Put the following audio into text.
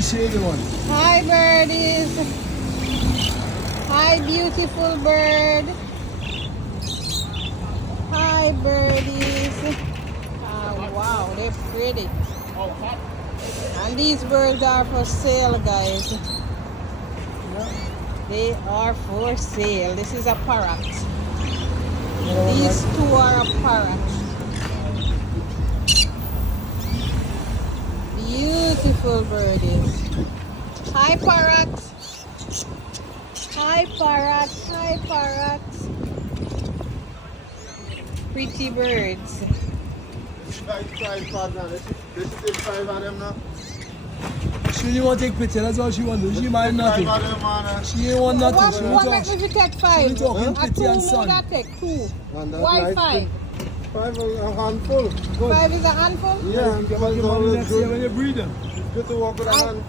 the shady one. Hi, birdies. Hi, beautiful bird. Hi, birdies. Oh, wow, they're pretty. And these birds are for sale, guys. They are for sale. This is a parrot. These two are a parrot. Beautiful birdies. Hi, parrot. Hi, parrot. Hi, parrot. Pretty birds. She really want to take picture, that's all she want to do. She mind nothing. She ain't want nothing. She What will make talk. me take five? She will talk in A pretty two, and no, son. that take two. And that Why nice five? Five is a handful. Good. Five is a handful? Yeah, You give her the money next year when you breed them. It's good to walk with a hand.